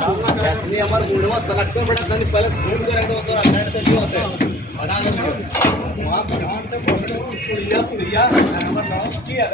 तुम्ही आम्हाला गोडवा सलाटकर पडत नाही पहिले फोन करायचं होतं अड्डाड तर होतं वहाँ ध्यान से पुड़िया पुड़िया की है